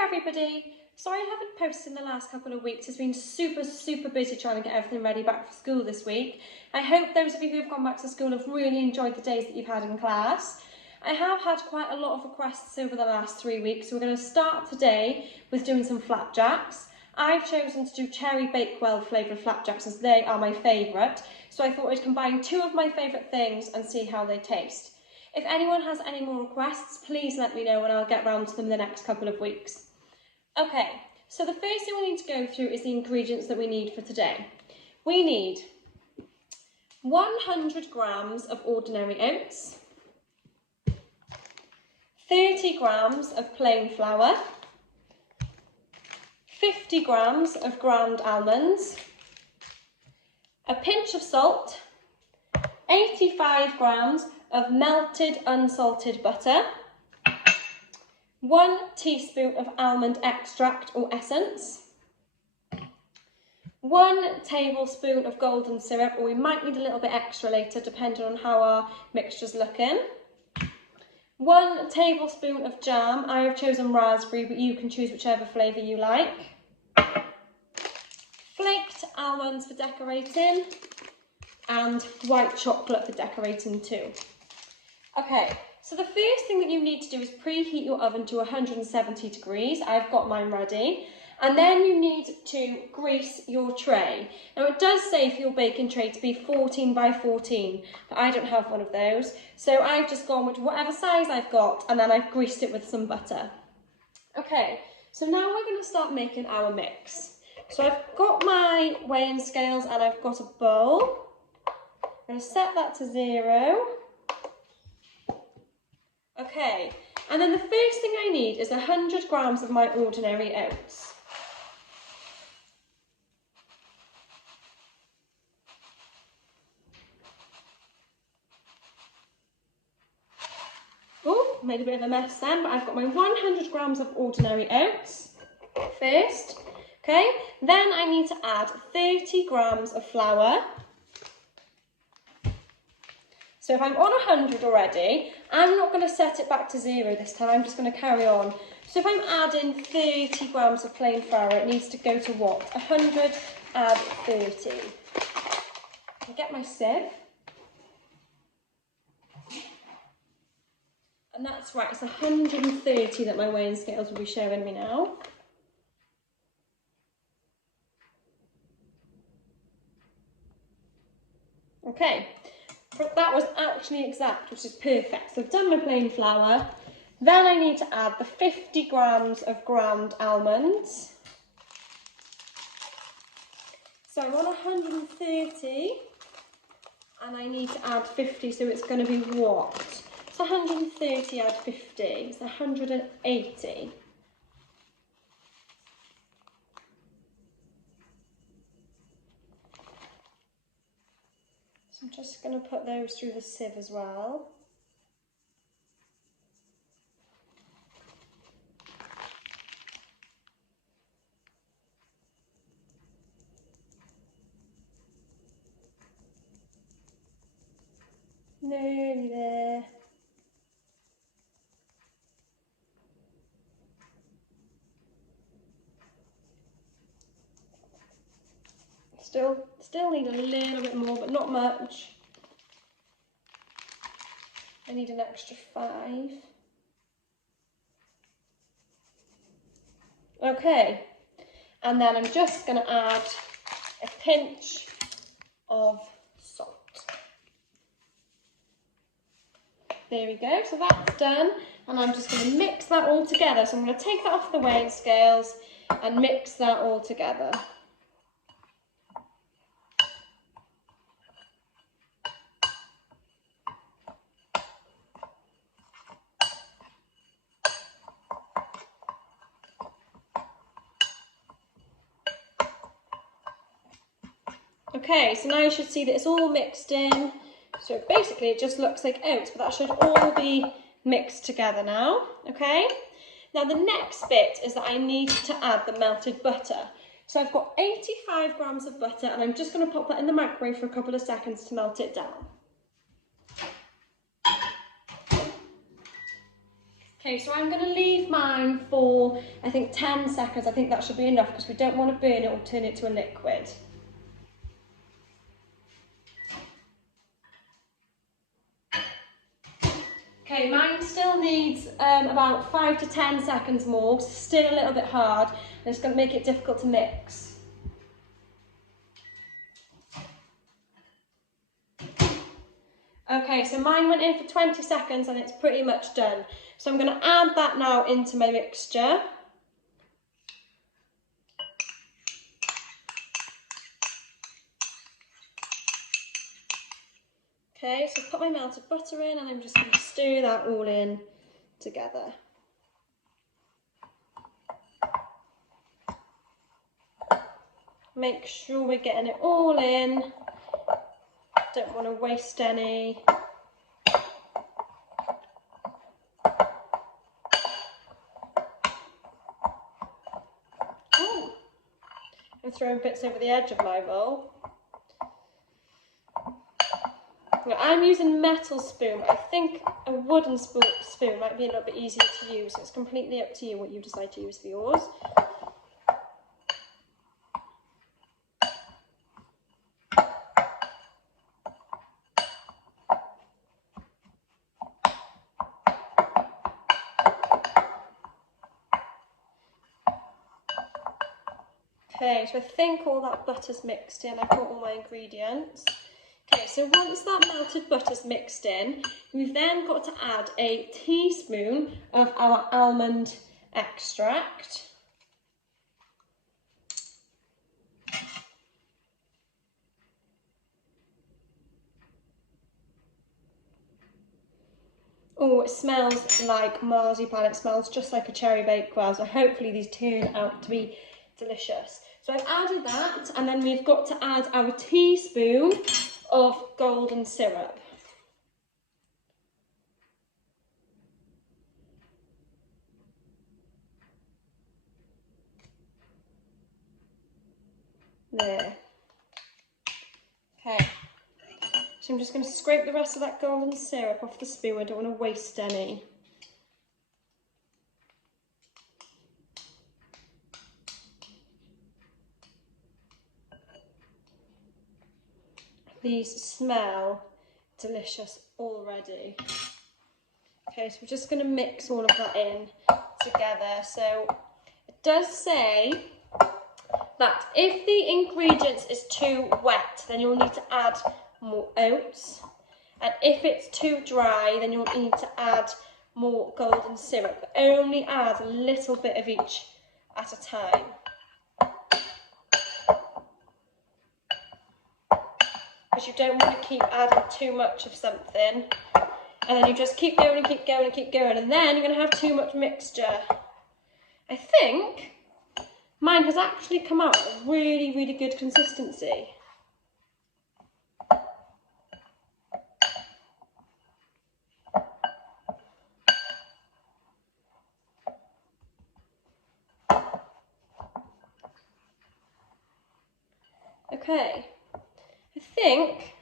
Hello everybody. Sorry I haven't posted in the last couple of weeks. It's been super busy trying to get everything ready back for school this week. I hope those of you who have gone back to school have really enjoyed the days that you've had in class. I have had quite a lot of requests over the last 3 weeks, so we're going to start today with doing some flapjacks. I've chosen to do cherry Bakewell flavoured flapjacks as they are my favourite, so I thought I'd combine two of my favourite things and see how they taste. If anyone has any more requests, please let me know and I'll get round to them in the next couple of weeks. Okay, so the first thing we need to go through is the ingredients that we need for today. We need 100 grams of ordinary oats, 30 grams of plain flour, 50 grams of ground almonds, a pinch of salt, 85 grams of melted unsalted butter, 1 teaspoon of almond extract or essence, 1 tablespoon of golden syrup, or we might need a little bit extra later depending on how our mixture's looking, 1 tablespoon of jam. I have chosen raspberry, but you can choose whichever flavour you like, flaked almonds for decorating, and white chocolate for decorating too. Okay, so the first thing that you need to do is preheat your oven to 170 degrees. I've got mine ready. And then you need to grease your tray. Now it does say for your baking tray to be 14 by 14, but I don't have one of those. So I've just gone with whatever size I've got and then I've greased it with some butter. Okay, so now we're going to start making our mix. So I've got my weighing scales and I've got a bowl. I'm going to set that to 0. Okay, and then the first thing I need is 100 grams of my ordinary oats. Oh, made a bit of a mess then, but I've got my 100 grams of ordinary oats first. Okay, then I need to add 30 grams of flour. So if I'm on 100 already, I'm not going to set it back to 0 this time, I'm just going to carry on. So if I'm adding 30 grams of plain flour, it needs to go to what? 100 add 30. I'll get my sieve. And that's right, it's 130 that my weighing scales will be showing me now. Okay. But that was actually exact, which is perfect. So I've done my plain flour. Then I need to add the 50 grams of ground almonds. So I'm on 130 and I need to add 50, so it's going to be what? It's 130 add 50, it's 180. So I'm just going to put those through the sieve as well. Nearly there. Still need a little bit more, but not much. I need an extra 5. Okay, and then I'm just going to add a pinch of salt. There we go, so that's done, and I'm just going to mix that all together. So I'm going to take that off the weighing scales and mix that all together. Okay, so now you should see that it's all mixed in. So basically it just looks like oats, but that should all be mixed together now, okay? Now the next bit is that I need to add the melted butter. So I've got 85 grams of butter and I'm just going to pop that in the microwave for a couple of seconds to melt it down. Okay, so I'm going to leave mine for, I think, 10 seconds. I think that should be enough because we don't want to burn it or turn it to a liquid. Okay, mine still needs about 5 to 10 seconds more. Still a little bit hard, and it's going to make it difficult to mix. Okay, so mine went in for 20 seconds and it's pretty much done. So I'm going to add that now into my mixture. Okay, so I've put my melted butter in and I'm just going to stir that all in together. Make sure we're getting it all in. Don't want to waste any. Ooh. I'm throwing bits over the edge of my bowl. Now, I'm using metal spoon, but I think a wooden spoon might be a little bit easier to use, so it's completely up to you what you decide to use for yours. Okay, so I think all that butter's mixed in. I've got all my ingredients. Okay, so once that melted butter's mixed in, we've then got to add a teaspoon of our almond extract. Oh, it smells like marzipan. It smells just like a cherry Bakewell, so hopefully these turn out to be delicious. So I've added that, and then we've got to add our teaspoon of golden syrup. There. Okay. So I'm just going to scrape the rest of that golden syrup off the spoon. I don't want to waste any. These smell delicious already. Okay, so we're just going to mix all of that in together. So it does say that if the ingredients is too wet, then you'll need to add more oats. And if it's too dry, then you'll need to add more golden syrup. But only add a little bit of each at a time. Because you don't want to keep adding too much of something, and then you just keep going and keep going and keep going, and then you're going to have too much mixture. I think mine has actually come out at a really, really good consistency. Okay. I think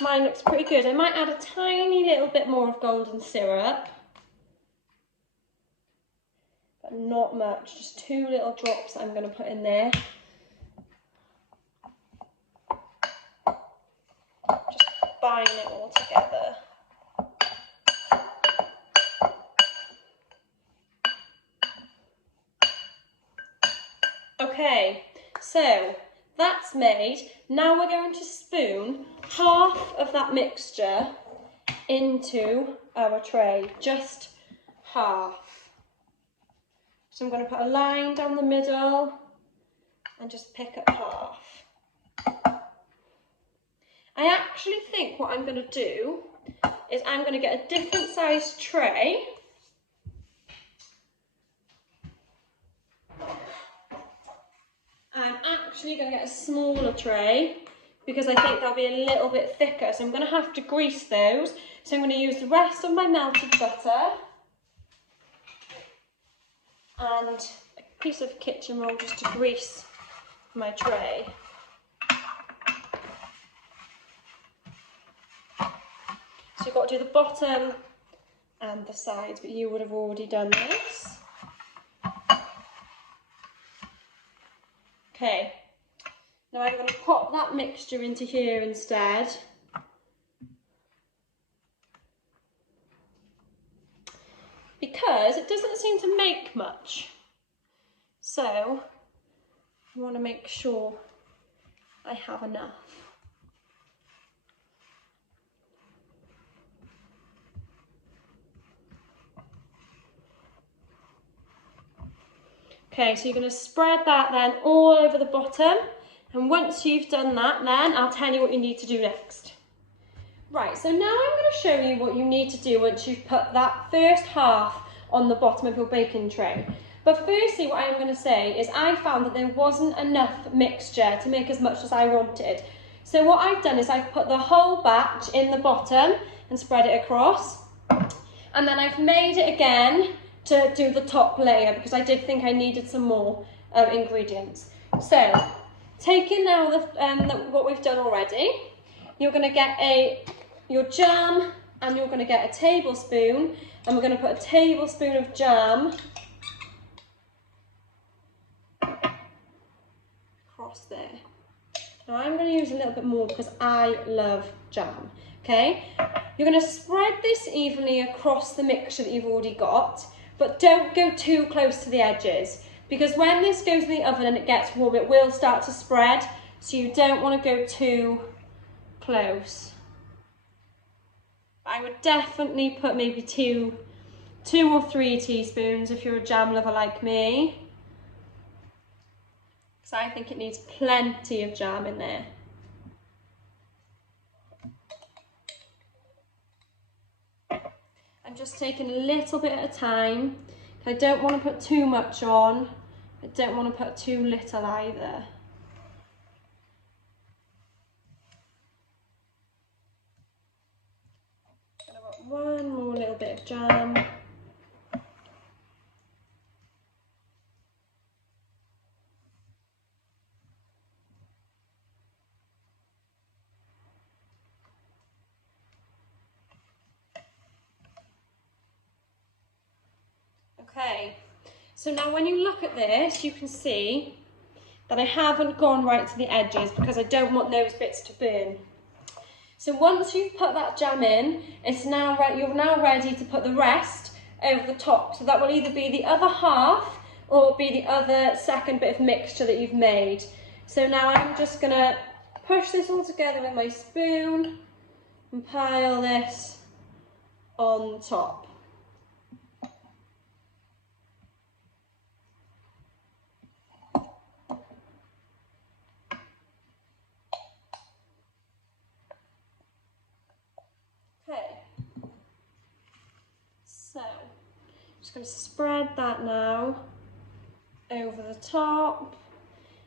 mine looks pretty good. I might add a tiny little bit more of golden syrup, but not much, just 2 little drops I'm going to put in there. Just bind it all together. Okay, so that's made. Now we're going to spoon half of that mixture into our tray, just half. So I'm going to put a line down the middle and just pick up half. I actually think what I'm going to do is I'm going to get a different size tray. I'm actually going to get a smaller tray because I think they'll be a little bit thicker, so I'm going to have to grease those. So I'm going to use the rest of my melted butter and a piece of kitchen roll just to grease my tray. So you've got to do the bottom and the sides, but you would have already done this. Okay, now I'm going to pop that mixture into here instead. Because it doesn't seem to make much. So I want to make sure I have enough. Okay, so you're going to spread that then all over the bottom, and once you've done that, then I'll tell you what you need to do next. Right, so now I'm going to show you what you need to do once you've put that first half on the bottom of your baking tray. But firstly, what I'm going to say is I found that there wasn't enough mixture to make as much as I wanted. So what I've done is I've put the whole batch in the bottom and spread it across, and then I've made it again to do the top layer because I did think I needed some more ingredients. So, taking now what we've done already, you're going to get your jam, and you're going to get a tablespoon, and we're going to put a tablespoon of jam across there. Now I'm going to use a little bit more because I love jam. Okay, you're going to spread this evenly across the mixture that you've already got, but don't go too close to the edges, because when this goes in the oven and it gets warm, it will start to spread, so you don't want to go too close. I would definitely put maybe two or three teaspoons if you're a jam lover like me, because I think it needs plenty of jam in there. I'm just taking a little bit at a time. I don't want to put too much on. I don't want to put too little either. I've got one more little bit of jam. Okay, so now when you look at this, you can see that I haven't gone right to the edges because I don't want those bits to burn. So once you've put that jam in, you're now ready to put the rest over the top. So that will either be the other half or be the other second bit of mixture that you've made. So now I'm just going to push this all together with my spoon and pile this on top. Okay, so I'm just going to spread that now over the top.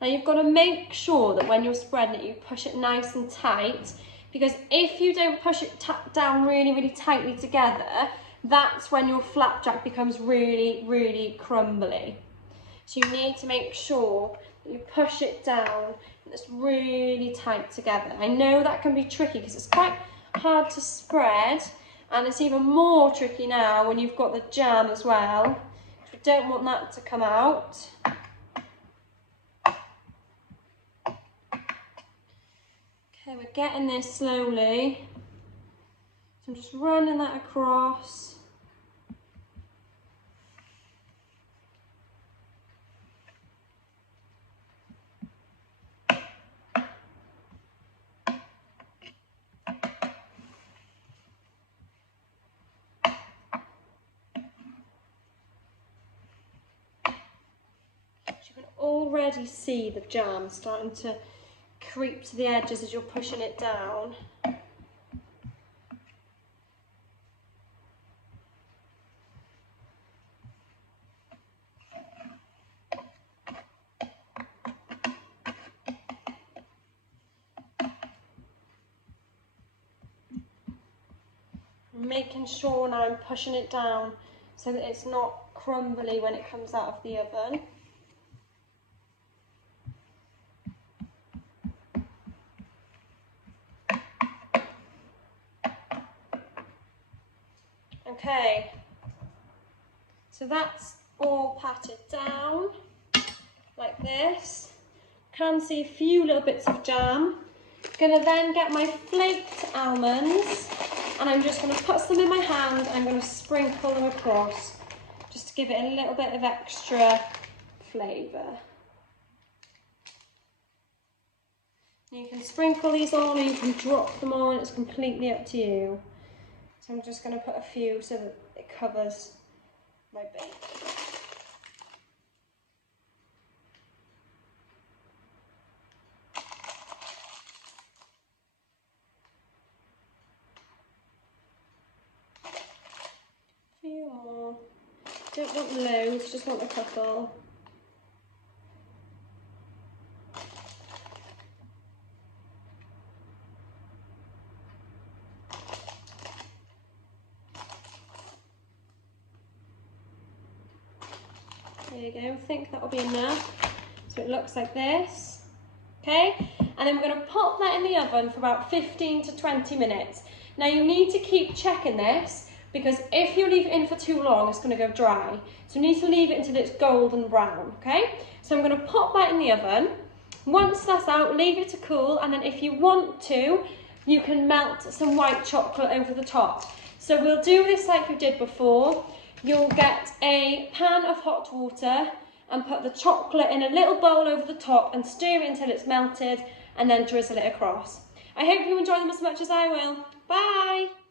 Now you've got to make sure that when you're spreading it, you push it nice and tight, because if you don't push it down really tightly together, that's when your flapjack becomes really crumbly. So you need to make sure that you push it down and it's really tight together. I know that can be tricky because it's quite hard to spread, and it's even more tricky now when you've got the jam as well. We don't want that to come out. Okay, we're getting there slowly. So I'm just running that across. You can already see the jam starting to creep to the edges as you're pushing it down. Making sure now I'm pushing it down so that it's not crumbly when it comes out of the oven. Okay, so that's all patted down like this. Can see a few little bits of jam. Gonna then get my flaked almonds and I'm just gonna put some in my hand and I'm gonna sprinkle them across just to give it a little bit of extra flavour. You can sprinkle these on or you can drop them on, it's completely up to you. So I'm just going to put a few so that it covers my bake. A few more. Don't want loads, just want a couple. There you go, I think that'll be enough. So it looks like this, okay? And then we're gonna pop that in the oven for about 15 to 20 minutes. Now you need to keep checking this because if you leave it in for too long, it's gonna go dry. So you need to leave it until it's golden brown, okay? So I'm gonna pop that in the oven. Once that's out, leave it to cool, and then if you want to, you can melt some white chocolate over the top. So we'll do this like we did before. You'll get a pan of hot water and put the chocolate in a little bowl over the top and stir it until it's melted and then drizzle it across. I hope you enjoy them as much as I will. Bye!